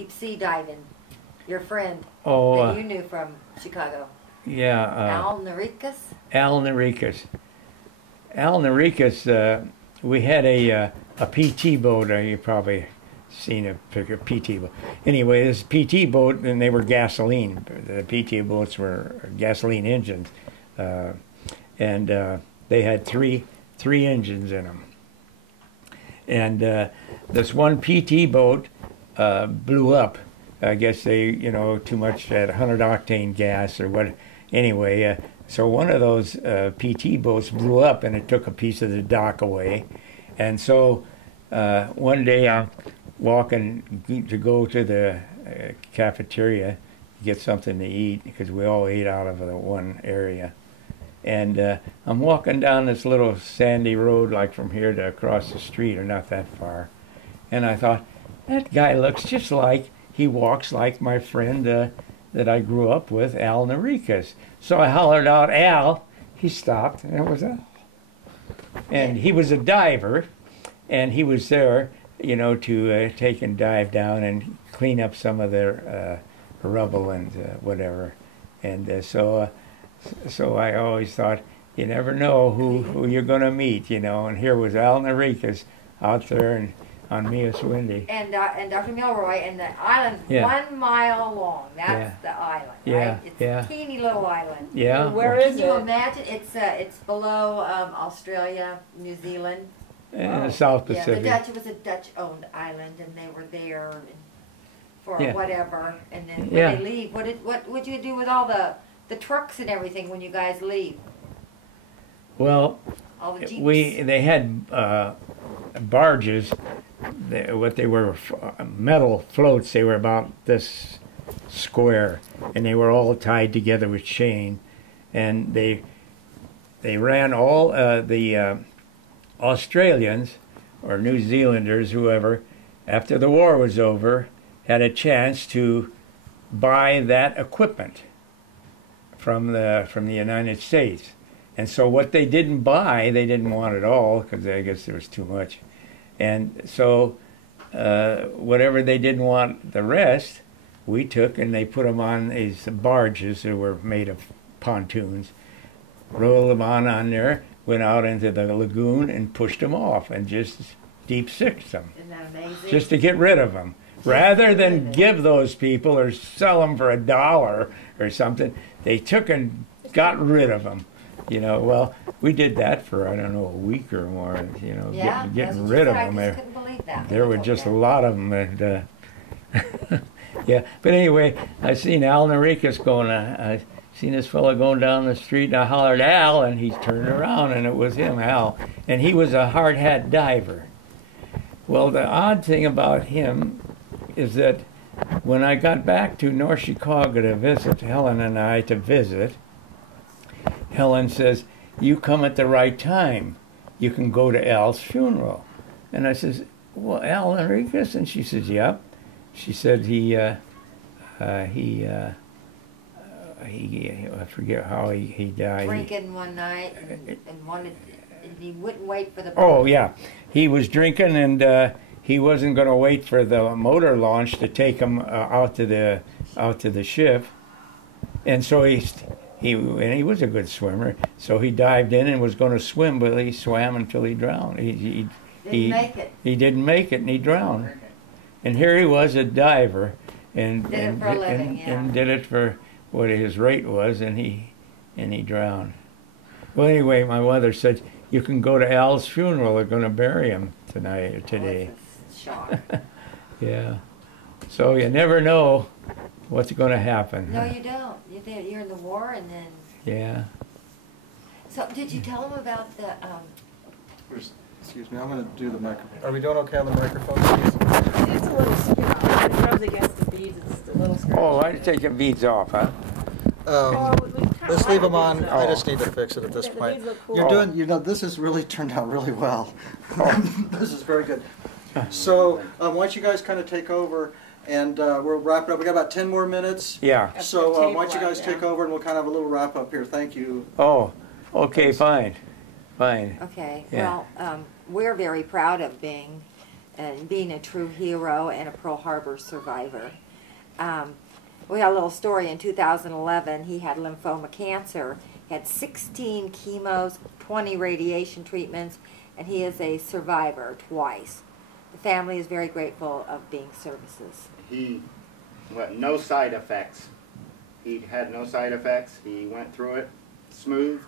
deep sea diving. Your friend Oh, that you knew from Chicago. yeah. Al Narikas? Al Narikas. Al Narikas, we had a PT boat. You've probably seen a picture of PT boat. Anyway, this PT boat, and they were gasoline. The PT boats were gasoline engines. And they had three engines in them. And this one PT boat blew up. I guess they, too much had 100 octane gas or what. Anyway, so one of those PT boats blew up and it took a piece of the dock away. And so one day I'm walking to go to the cafeteria to get something to eat because we all ate out of the one area. And I'm walking down this little sandy road, like from here to across the street, or not that far. And I thought, that guy looks just like, he walks like my friend that I grew up with, Al Narikas. So I hollered out, Al. He stopped, and it was Al. And he was a diver, and he was there, to take and dive down and clean up some of their rubble and whatever. And so I always thought, you never know who you're going to meet, And here was Al Narikas out there and on Mias Windy. And Dr. Milroy, and the island's 1 mile long. That's the island, right? It's a teeny little island. Yeah. Where is it? Can you imagine? It's below Australia, New Zealand. In the South Pacific. Yeah, it was a Dutch-owned island, and they were there for whatever. And then when they leave, what would you do with all the trucks and everything when you guys leave? Well, all the Jeeps. they had barges. What they were, metal floats. They were about this square, and they were all tied together with chain. And they ran all the Australians or New Zealanders, whoever, after the war was over, had a chance to buy that equipment from the United States. And so what they didn't buy, they didn't want it all, because I guess there was too much. And so whatever they didn't want the rest, we took and they put them on these barges that were made of pontoons, rolled them on there, went out into the lagoon and pushed them off and just deep sixed them. Isn't that amazing? Just to get rid of them. Rather than give those people or sell them for $1 or something, they took and got rid of them. Well, we did that for, I don't know, a week or more, getting rid of them. I just couldn't believe that. There were just a lot of them. And, yeah, but anyway, I seen Al Narikas going, I seen this fellow going down the street, and I hollered, Al, and he turned around, and it was him, Al. And he was a hard hat diver. Well, the odd thing about him is that when I got back to North Chicago to visit, Helen and I to visit, Helen says, you come at the right time. You can go to Al's funeral. And I says, well, Al Narikas? And she says, yep. She said I forget how he died. Drinking one night and he wouldn't wait for the... Oh, yeah. He was drinking and he wasn't going to wait for the motor launch to take him out to the ship. And so he was a good swimmer, so he dived in and was going to swim, but he swam until he drowned. He didn't make it. He didn't make it, and he drowned. And here he was, a diver, and did it for a living, and did it for what his rate was, and he drowned. Well, anyway, my mother said, you can go to Al's funeral. They're going to bury him today. Oh, shock. Yeah. So you never know what's going to happen. No, you don't. You're in the war, and then... Yeah. So, did you tell them about the... Excuse me, I'm going to do the microphone. Are we doing okay on the microphone? It's a little, it rubs against the beads, it's a little scratchy. Oh, I take the beads off, huh? Let's leave them on. I just need to fix it at this point. Cool. You're doing, this has really turned out really well. This is very good. So, why don't you guys kind of take over, and we'll wrap it up. We got about 10 more minutes. Yeah. So, why don't you guys take over, and we'll kind of have a little wrap up here. Thank you. Oh, okay, fine. Fine. Okay, Yeah. well, we're very proud of being and being a true hero and a Pearl Harbor survivor. We got a little story. In 2011, he had lymphoma cancer. He had 16 chemos, 20 radiation treatments, and he is a survivor twice. The family is very grateful of being services. He, no side effects. He had no side effects. He went through it smooth.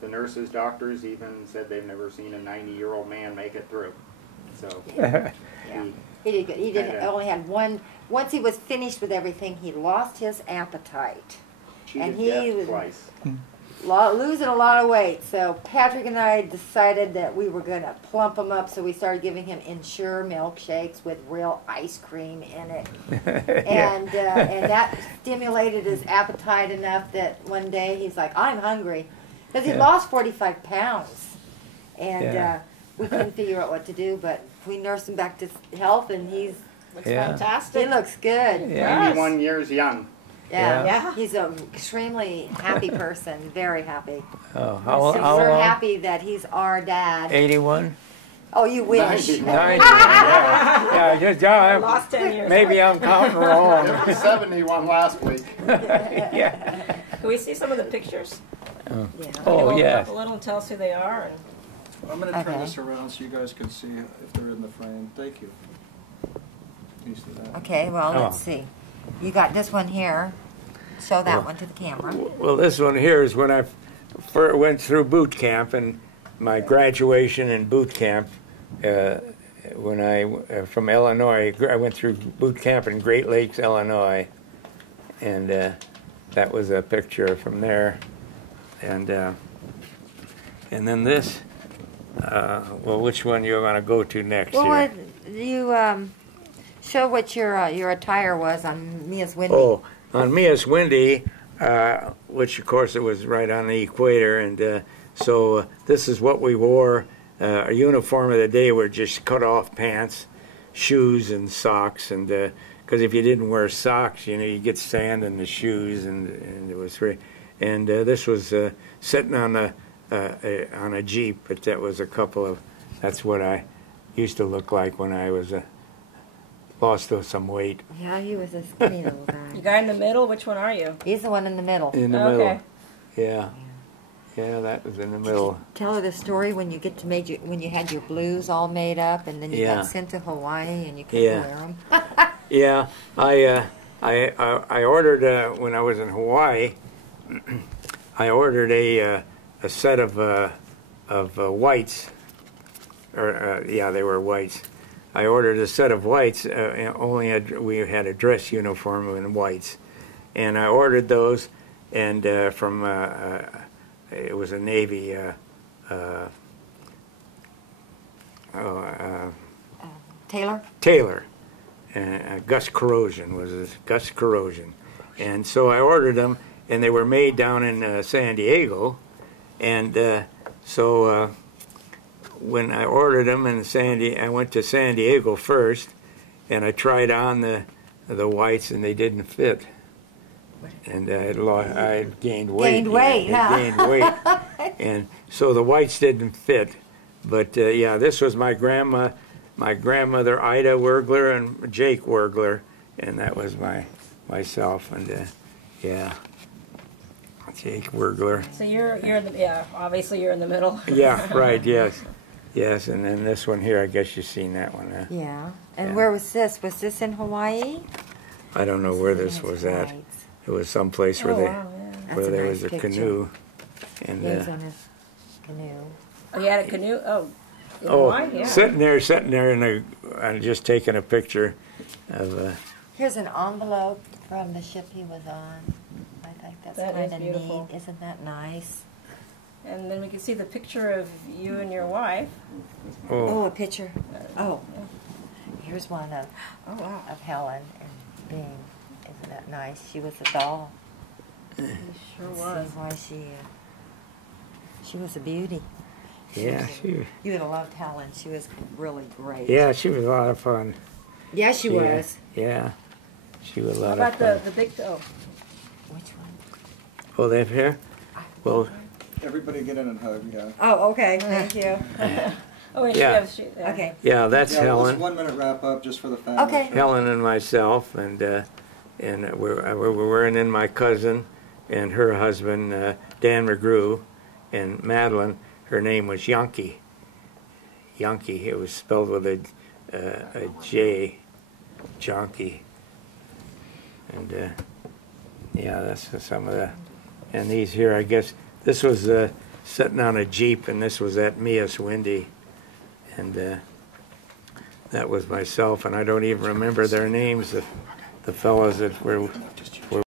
The nurses, doctors even said they've never seen a 90-year-old man make it through. So yeah. He did good. He only had one. Once he was finished with everything, he lost his appetite. And he was twice. Losing a lot of weight. So Patrick and I decided that we were going to plump him up, so we started giving him Ensure milkshakes with real ice cream in it. And that stimulated his appetite enough that one day he's like, I'm hungry. Because he lost 45 pounds. And we couldn't figure out what to do, but we nursed him back to health, and he's looks fantastic. He looks good. 91 years young. Yeah. He's an extremely happy person, very happy. Oh, we're happy that he's our dad. 81? Oh, you wish. 90. Yeah, lost 10 years. Maybe I'm counting wrong. It was 71 last week. Yeah. Can we see some of the pictures? Oh, yeah. A little and tell us who they are. And I'm going to turn this around so you guys can see if they're in the frame. Thank you. Can you see that? Okay, well, let's see. You got this one here. Show that one to the camera. Well, this one here is when I went through boot camp, and my graduation and boot camp. When I from Illinois, I went through boot camp in Great Lakes, Illinois, and that was a picture from there. And then this. Well, which one you want to go to next? Well, you show what your attire was on Mia's Windy. Oh, on Mia's Windy, which of course it was right on the equator, and so this is what we wore. Our uniform of the day were just cut-off pants, shoes, and socks, and because if you didn't wear socks, you get sand in the shoes, and it was very. And this was sitting on a Jeep, but that was a couple of. That's what I used to look like when I was lost some weight. Yeah, he was a skinny little guy. You guy in the middle, which one are you? He's the one in the middle. In the middle. Yeah. Yeah, that was in the middle. Tell her the story when you when you had your blues all made up, and then you got sent to Hawaii and you couldn't wear them. Yeah, I ordered when I was in Hawaii. I ordered a set of whites, or they were whites. I ordered a set of whites. We had a dress uniform in whites, and I ordered those, and from it was a Navy. Taylor. Taylor. Gus Corrosion was his, Gus Corrosion, and so I ordered them, and they were made down in San Diego, and so when I ordered them in I went to San Diego first, and I tried on the whites, and they didn't fit, and I had gained weight. Gained weight, huh? Gained weight, and so the whites didn't fit, but this was my grandmother Ida Wergler and Jake Wergler, and that was myself, and Jake Wergler. So you're in the, obviously you're in the middle. Yeah, right, yes, and then this one here, I guess you've seen that one. Yeah, and where was this? Was this in Hawaii? I don't know where this was at. It was someplace where where there was a canoe, and he was on his canoe. Oh, you had a canoe. sitting there, and I'm just taking a picture of. Here's an envelope from the ship he was on. I think that's kind of beautiful. neat. Isn't that nice? And then we can see the picture of you and your wife. Oh, a picture. Oh, here's one of Helen and Bing. Isn't that nice? She was a doll. She sure was. See why she was a beauty. Yeah, you would have loved Helen. She was really great. Yeah, she was a lot of fun. Yeah, she was. Yeah, she was a lot How of fun. about the big toe? Which one? Oh, they've here? Well, Everybody get in and hug, yeah. Oh, okay. Thank you. Oh, wait, Yeah. yeah. Okay. Yeah, that's Yeah, Helen. let's 1 minute wrap up just for the family. Okay. Helen and myself, and we're and then my cousin and her husband Dan McGrew, and Madeline. Her name was Yankee. Yankee. It was spelled with a J. Jonky. And yeah, that's some of the. And these here, I guess, this was sitting on a Jeep, and this was at Mias Windy, and that was myself, and I don't even remember their names. The fellows that were